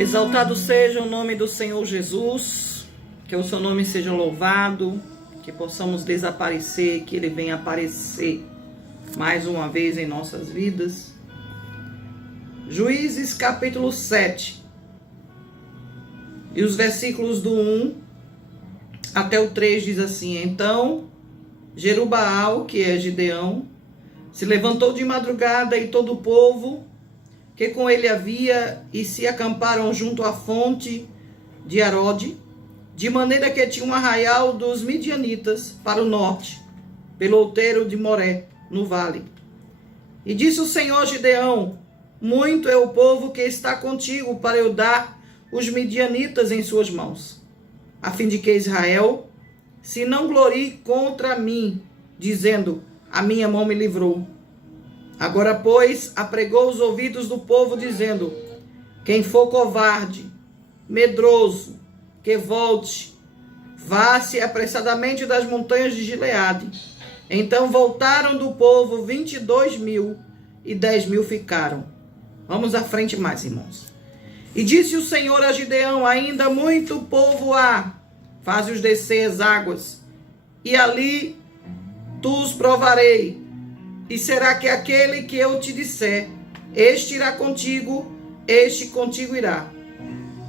Exaltado seja o nome do Senhor Jesus, que o seu nome seja louvado, que possamos desaparecer, que ele venha aparecer mais uma vez em nossas vidas. Juízes capítulo 7, e os versículos do 1 até o 3 diz assim: Então Jerubaal, que é Gideão, se levantou de madrugada e todo o povo que com ele havia, e se acamparam junto à fonte de Arode, de maneira que tinha um arraial dos midianitas para o norte, pelo outeiro de Moré, no vale. E disse o Senhor a Gideão: Muito é o povo que está contigo para eu dar os midianitas em suas mãos, a fim de que Israel se não glorie contra mim, dizendo: A minha mão me livrou. Agora, pois, apregou os ouvidos do povo, dizendo: Quem for covarde, medroso, que volte, vá-se apressadamente das montanhas de Gileade. Então voltaram do povo 22.000, e 10.000 ficaram. Vamos à frente mais, irmãos. E disse o Senhor a Gideão: Ainda muito povo há, faze-os descer as águas, e ali tu os provarei. E será que aquele que eu te disser, este irá contigo, este contigo irá.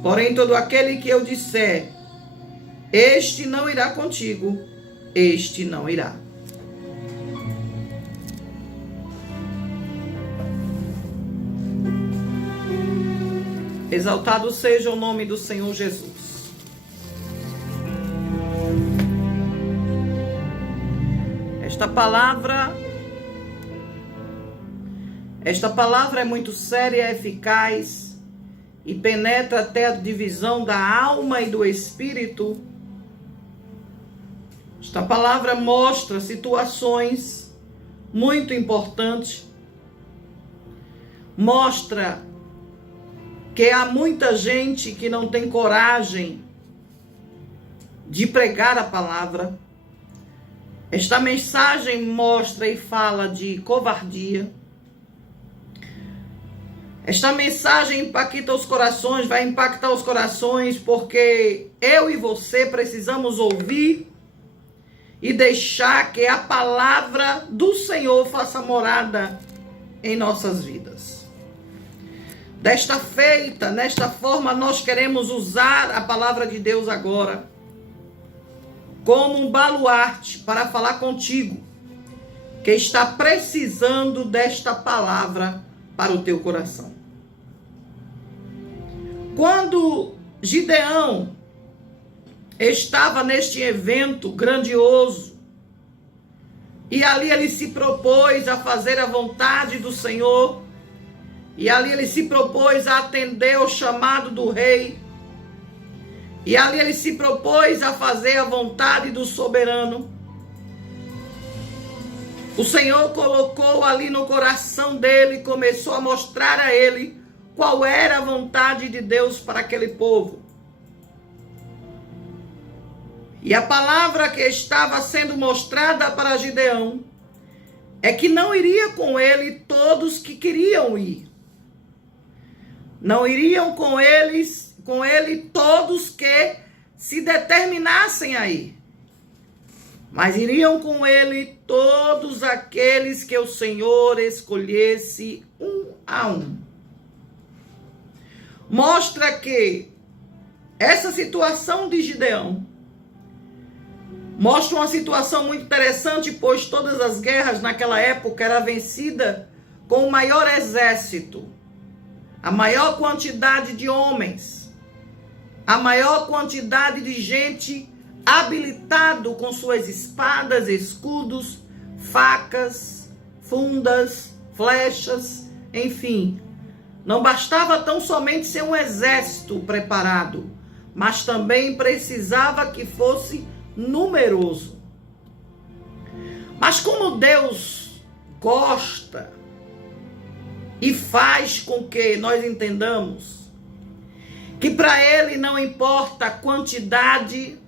Porém, todo aquele que eu disser, este não irá contigo, este não irá. Exaltado seja o nome do Senhor Jesus. Esta palavra é muito séria, eficaz e penetra até a divisão da alma e do espírito. Esta palavra mostra situações muito importantes. Mostra que há muita gente que não tem coragem de pregar a palavra. Esta mensagem mostra e fala de covardia. Esta mensagem impacta os corações, vai impactar os corações, porque eu e você precisamos ouvir e deixar que a palavra do Senhor faça morada em nossas vidas. Desta feita, nesta forma, nós queremos usar a palavra de Deus agora como um baluarte para falar contigo, que está precisando desta palavra para o teu coração. Quando Gideão estava neste evento grandioso, e ali ele se propôs a fazer a vontade do Senhor, e ali ele se propôs a atender ao chamado do rei, e ali ele se propôs a fazer a vontade do soberano, o Senhor colocou ali no coração dele, começou a mostrar a ele qual era a vontade de Deus para aquele povo. E a palavra que estava sendo mostrada para Gideão é que não iria com ele todos que queriam ir. Não iriam com ele todos que se determinassem a ir. Mas iriam com ele todos aqueles que o Senhor escolhesse um a um. Mostra que essa situação de Gideão mostra uma situação muito interessante, pois todas as guerras naquela época eram vencidas com o maior exército, a maior quantidade de homens, a maior quantidade de gente habilitado com suas espadas, escudos, facas, fundas, flechas, enfim. Não bastava tão somente ser um exército preparado, mas também precisava que fosse numeroso. Mas como Deus gosta e faz com que nós entendamos que para Ele não importa a quantidade,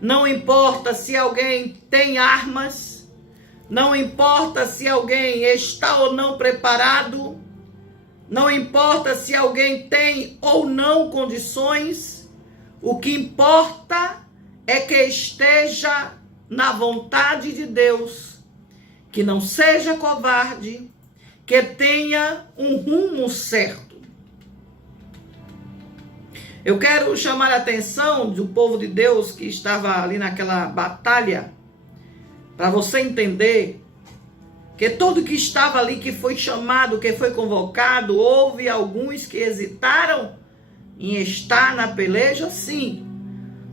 não importa se alguém tem armas, não importa se alguém está ou não preparado, Não importa se alguém tem ou não condições, o que importa é que esteja na vontade de Deus, que não seja covarde, que tenha um rumo certo. Eu quero chamar a atenção do povo de Deus que estava ali naquela batalha, para você entender que todo que estava ali, que foi chamado, que foi convocado, houve alguns que hesitaram em estar na peleja, sim.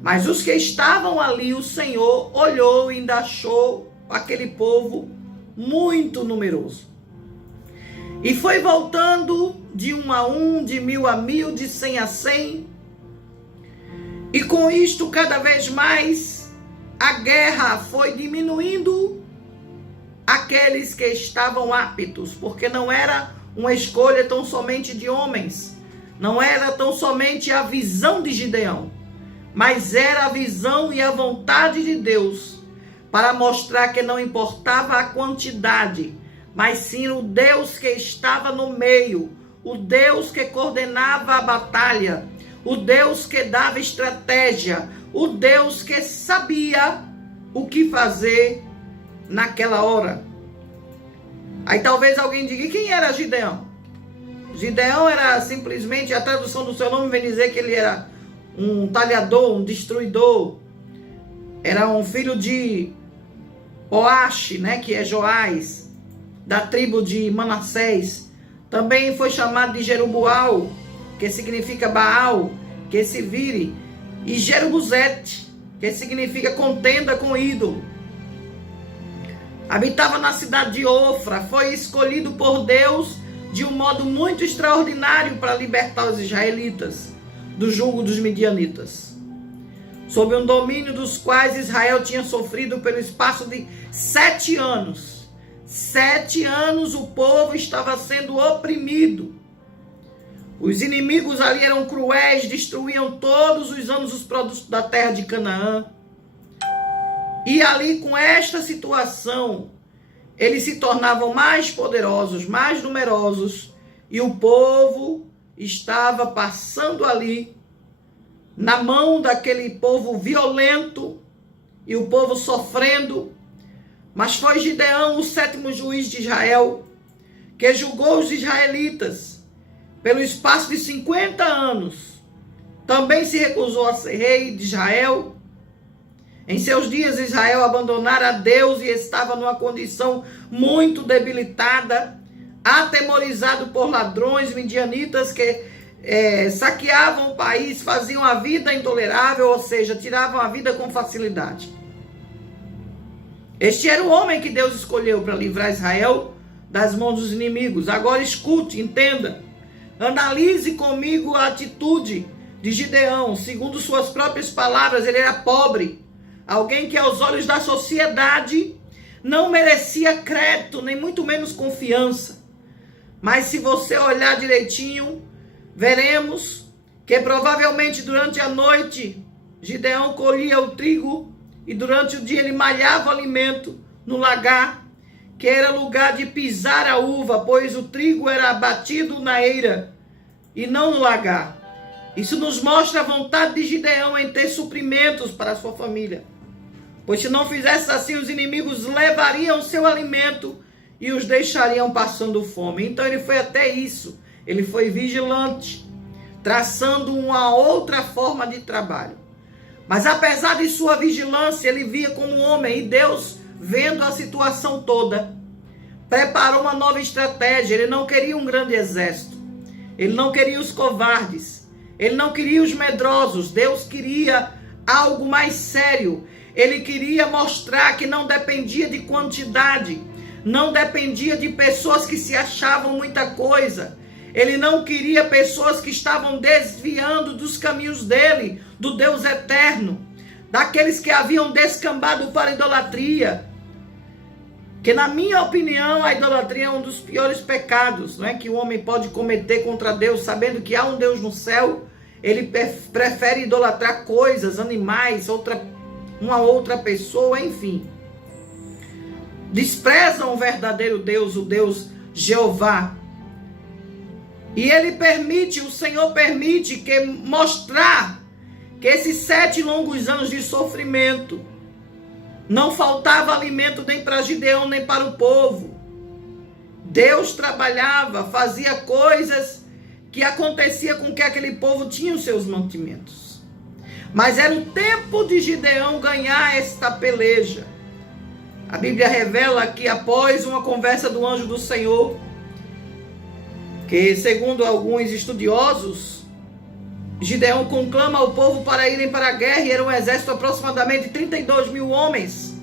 Mas os que estavam ali, o Senhor olhou e ainda achou aquele povo muito numeroso. E foi voltando de 1 a 1, de 1000 a 1000, de 100 a 100. E com isto, cada vez mais, a guerra foi diminuindo aqueles que estavam aptos, porque não era uma escolha tão somente de homens, não era tão somente a visão de Gideão, mas era a visão e a vontade de Deus, para mostrar que não importava a quantidade, mas sim o Deus que estava no meio, o Deus que coordenava a batalha, o Deus que dava estratégia, o Deus que sabia o que fazer naquela hora. Aí talvez alguém diga, quem era Gideão? Gideão era simplesmente, a tradução do seu nome vem dizer que ele era um talhador, um destruidor. Era um filho de Oaxe, né, que é Joás, da tribo de Manassés. Também foi chamado de Jerubaal, que significa Baal, que se vire, e Jerubuzete, que significa contenda com ídolo. Habitava na cidade de Ofra, foi escolhido por Deus de um modo muito extraordinário para libertar os israelitas do jugo dos midianitas, sob um domínio dos quais Israel tinha sofrido pelo espaço de 7 anos. 7 anos o povo estava sendo oprimido. Os inimigos ali eram cruéis, destruíam todos os anos os produtos da terra de Canaã. E ali, com esta situação, eles se tornavam mais poderosos, mais numerosos, e o povo estava passando ali na mão daquele povo violento, e o povo sofrendo. Mas foi Gideão, o 7º juiz de Israel, que julgou os israelitas pelo espaço de 50 anos. Também se recusou a ser rei de Israel. Em seus dias, Israel abandonara a Deus e estava numa condição muito debilitada, atemorizado por ladrões midianitas que saqueavam o país, faziam a vida intolerável, ou seja, tiravam a vida com facilidade. Este era o homem que Deus escolheu para livrar Israel das mãos dos inimigos. Agora escute, entenda, analise comigo a atitude de Gideão. Segundo suas próprias palavras, ele era pobre, alguém que aos olhos da sociedade não merecia crédito, nem muito menos confiança. Mas se você olhar direitinho, veremos que provavelmente durante a noite Gideão colhia o trigo e durante o dia ele malhava o alimento no lagar, que era lugar de pisar a uva, pois o trigo era abatido na eira e não no lagar. Isso nos mostra a vontade de Gideão em ter suprimentos para a sua família, pois se não fizesse assim, os inimigos levariam seu alimento e os deixariam passando fome. Então ele foi até isso, ele foi vigilante, traçando uma outra forma de trabalho. Mas apesar de sua vigilância, ele via como um homem, e Deus, vendo a situação toda, preparou uma nova estratégia. Ele não queria um grande exército, ele não queria os covardes, ele não queria os medrosos. Deus queria algo mais sério. Ele queria mostrar que não dependia de quantidade, não dependia de pessoas que se achavam muita coisa. Ele não queria pessoas que estavam desviando dos caminhos dele, do Deus eterno, daqueles que haviam descambado para a idolatria. Que, na minha opinião, a idolatria é um dos piores pecados, não é, que o homem pode cometer contra Deus, sabendo que há um Deus no céu. Ele prefere idolatrar coisas, animais, uma outra pessoa, enfim. Desprezam o verdadeiro Deus, o Deus Jeová. E o Senhor permite que mostrar que esses 7 longos anos de sofrimento não faltava alimento nem para Gideão nem para o povo. Deus trabalhava, fazia coisas que acontecia com que aquele povo tinha os seus mantimentos. Mas era o tempo de Gideão ganhar esta peleja. A Bíblia revela que após uma conversa do anjo do Senhor, que segundo alguns estudiosos, Gideão conclama o povo para irem para a guerra, e era um exército de aproximadamente 32 mil homens.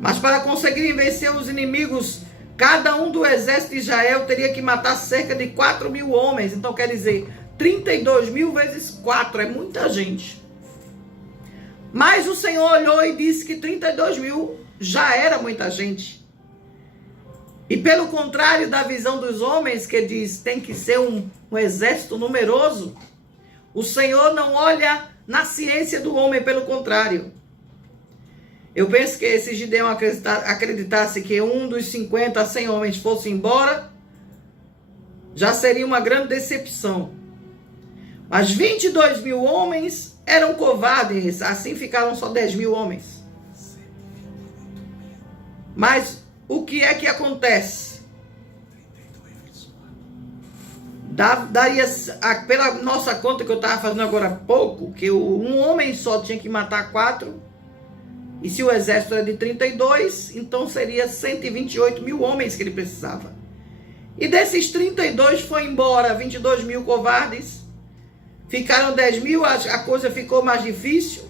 Mas para conseguirem vencer os inimigos, cada um do exército de Israel teria que matar cerca de 4 mil homens. Então quer dizer, 32 mil vezes 4, é muita gente. Mas o Senhor olhou e disse que 32 mil já era muita gente. E pelo contrário da visão dos homens, que diz tem que ser um exército numeroso, o Senhor não olha na ciência do homem, pelo contrário. Eu penso que se Gideão acreditasse que um dos 50 a 100 homens fosse embora, já seria uma grande decepção. Mas 22 mil homens eram covardes, assim ficaram só 10 mil homens. Mas o que é que acontece? Daria, pela nossa conta que eu estava fazendo agora há pouco, que um homem só tinha que matar 4, e se o exército era de 32, então seria 128 mil homens que ele precisava. E desses 32 foi embora 22 mil covardes, ficaram 10 mil, a coisa ficou mais difícil.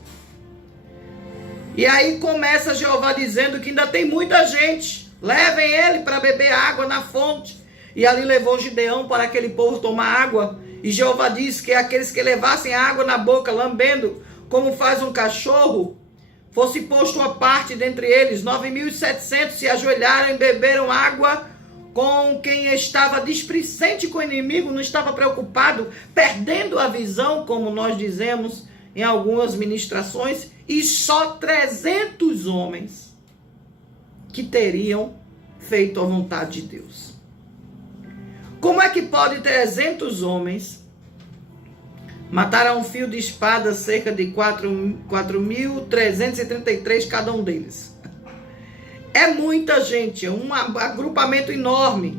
E aí começa Jeová dizendo que ainda tem muita gente, levem ele para beber água na fonte. E ali levou Gideão para aquele povo tomar água. E Jeová disse que aqueles que levassem água na boca, lambendo, como faz um cachorro, fosse posto à parte dentre eles. 9.700 se ajoelharam e beberam água com quem estava displicente com o inimigo, não estava preocupado, perdendo a visão, como nós dizemos em algumas ministrações, e só 300 homens que teriam feito a vontade de Deus. Como é que pode 300 homens matar a um fio de espada cerca de 4.333 cada um deles? É muita gente, é um agrupamento enorme.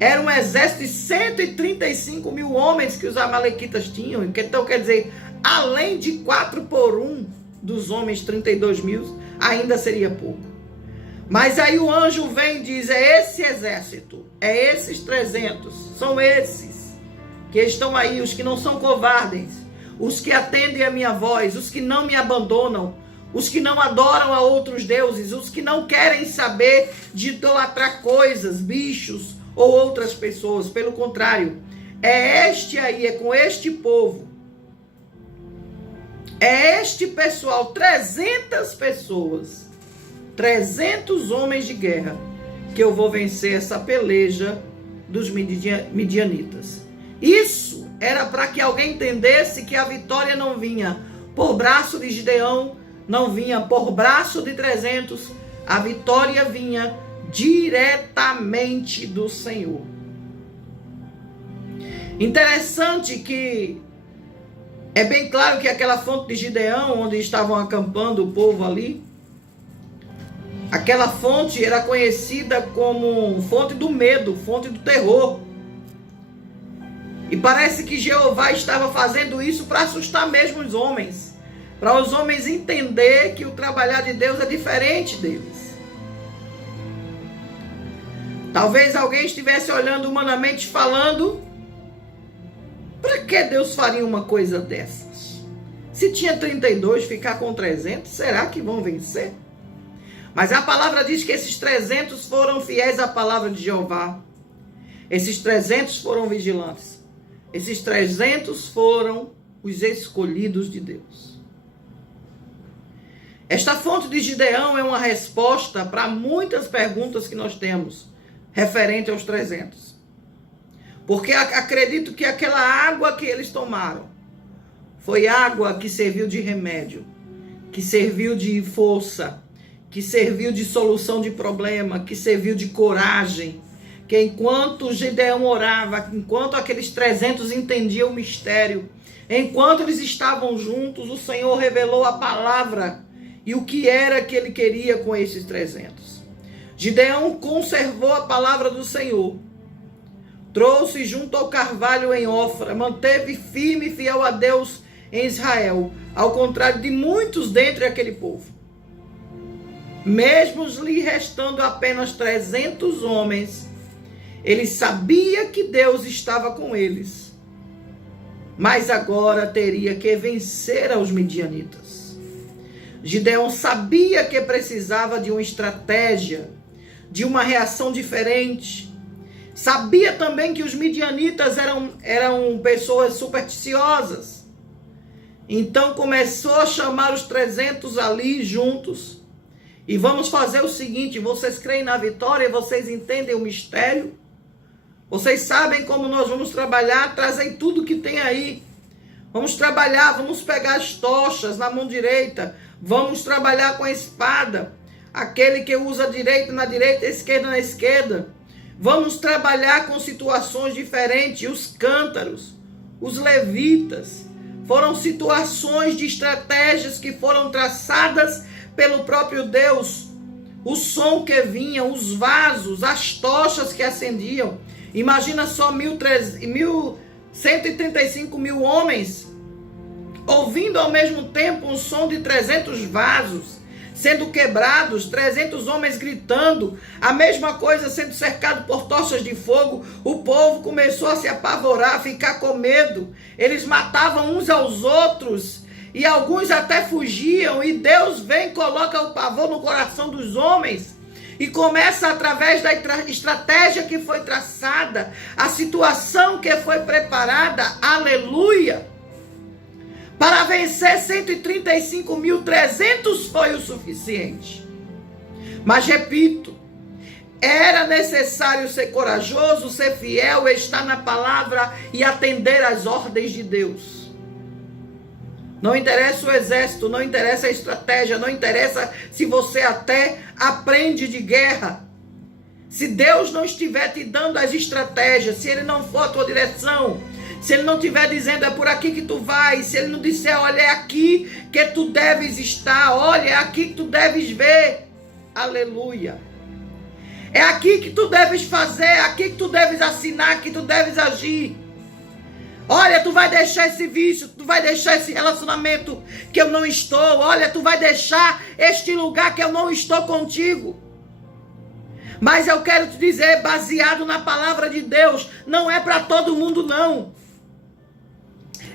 Era um exército de 135 mil homens que os amalequitas tinham. Então, quer dizer, além de 4 por 1 dos homens, 32 mil, ainda seria pouco. Mas aí o anjo vem e diz, é esse exército, é esses 300, são esses que estão aí, os que não são covardes, os que atendem a minha voz, os que não me abandonam, os que não adoram a outros deuses, os que não querem saber de idolatrar coisas, bichos ou outras pessoas. Pelo contrário, é este aí, é com este povo, é este pessoal, 300 pessoas, 300 homens de guerra, que eu vou vencer essa peleja dos midianitas. Isso era para que alguém entendesse que a vitória não vinha por braço de Gideão, não vinha por braço de 300, a vitória vinha diretamente do Senhor. Interessante que é bem claro que aquela fonte de Gideão, onde estavam acampando o povo ali, aquela fonte era conhecida como fonte do medo, fonte do terror. E parece que Jeová estava fazendo isso para assustar mesmo os homens, para os homens entender que o trabalhar de Deus é diferente deles. Talvez alguém estivesse olhando humanamente falando, para que Deus faria uma coisa dessas? Se tinha 32, ficar com 300, será que vão vencer? Mas a palavra diz que esses 300 foram fiéis à palavra de Jeová. Esses 300 foram vigilantes. Esses 300 foram os escolhidos de Deus. Esta fonte de Gideão é uma resposta para muitas perguntas que nós temos referente aos 300. Porque acredito que aquela água que eles tomaram foi água que serviu de remédio, que serviu de força, que serviu de solução de problema, que serviu de coragem, que enquanto Gideão orava, enquanto aqueles 300 entendiam o mistério, enquanto eles estavam juntos, o Senhor revelou a palavra e o que era que ele queria com esses 300. Gideão conservou a palavra do Senhor, trouxe junto ao carvalho em Ofra, manteve firme e fiel a Deus em Israel, ao contrário de muitos dentre aquele povo. Mesmo lhe restando apenas 300 homens, ele sabia que Deus estava com eles, mas agora teria que vencer aos midianitas. Gideão sabia que precisava de uma estratégia, de uma reação diferente. Sabia também que os midianitas eram pessoas supersticiosas. Então começou a chamar os 300 ali juntos. E vamos fazer o seguinte: vocês creem na vitória, vocês entendem o mistério, vocês sabem como nós vamos trabalhar, trazem tudo que tem aí. Vamos trabalhar, vamos pegar as tochas na mão direita, vamos trabalhar com a espada, aquele que usa a direita na direita, a esquerda na esquerda. Vamos trabalhar com situações diferentes, os cântaros, os levitas. Foram situações de estratégias que foram traçadas pelo próprio Deus. O som que vinha, os vasos, as tochas que acendiam. Imagina só 135 mil homens ouvindo ao mesmo tempo um som de 300 vasos sendo quebrados, 300 homens gritando, a mesma coisa sendo cercado por tochas de fogo. O povo começou a se apavorar, a ficar com medo. Eles matavam uns aos outros e alguns até fugiam, e Deus vem e coloca o pavor no coração dos homens. E começa através da estratégia que foi traçada, a situação que foi preparada, aleluia, para vencer 135.300 foi o suficiente. Mas repito, era necessário ser corajoso, ser fiel, estar na palavra e atender às ordens de Deus. Não interessa o exército, não interessa a estratégia, não interessa se você até aprende de guerra. Se Deus não estiver te dando as estratégias, se Ele não for a tua direção, se Ele não estiver dizendo é por aqui que tu vais, se Ele não disser olha é aqui que tu deves estar, olha é aqui que tu deves ver, aleluia. É aqui que tu deves fazer, é aqui que tu deves assinar, que tu deves agir. Olha, tu vai deixar esse vício, tu vai deixar esse relacionamento que eu não estou. Olha, tu vai deixar este lugar que eu não estou contigo. Mas eu quero te dizer, baseado na palavra de Deus, não é para todo mundo não.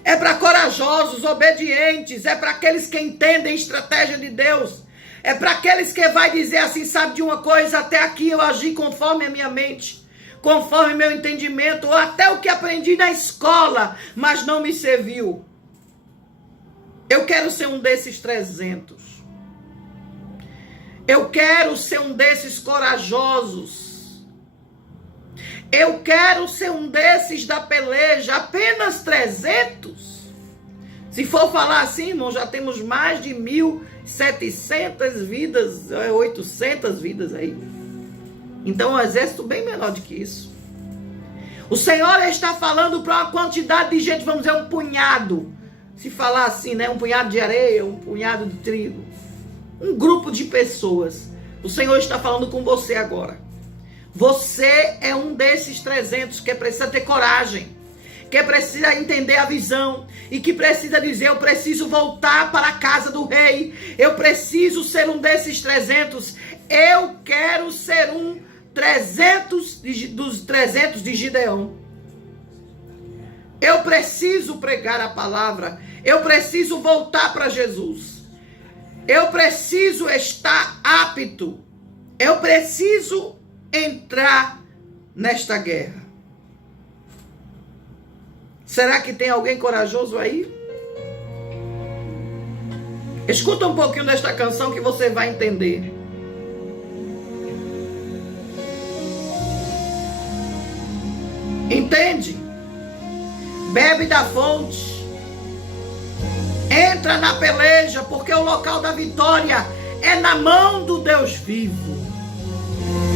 É para corajosos, obedientes, é para aqueles que entendem a estratégia de Deus. É para aqueles que vai dizer assim, sabe de uma coisa, até aqui eu agi conforme a minha mente, conforme meu entendimento, ou até o que aprendi na escola, mas não me serviu. Eu quero ser um desses 300. Eu quero ser um desses corajosos. Eu quero ser um desses da peleja, apenas 300. Se for falar assim, irmão, já temos mais de 1.700 vidas, 800 vidas aí. Então, um exército bem menor do que isso. O Senhor está falando para uma quantidade de gente, vamos dizer, um punhado. Se falar assim, né? Um punhado de areia, um punhado de trigo. Um grupo de pessoas. O Senhor está falando com você agora. Você é um desses 300 que precisa ter coragem, que precisa entender a visão e que precisa dizer, eu preciso voltar para a casa do rei. Eu preciso ser um desses 300. Eu quero ser um 300 dos 300 de Gideão. Eu preciso pregar a palavra. Eu preciso voltar para Jesus. Eu preciso estar apto. Eu preciso entrar nesta guerra. Será que tem alguém corajoso aí? Escuta um pouquinho desta canção que você vai entender. Entende? Bebe da fonte. Entra na peleja, porque o local da vitória é na mão do Deus vivo.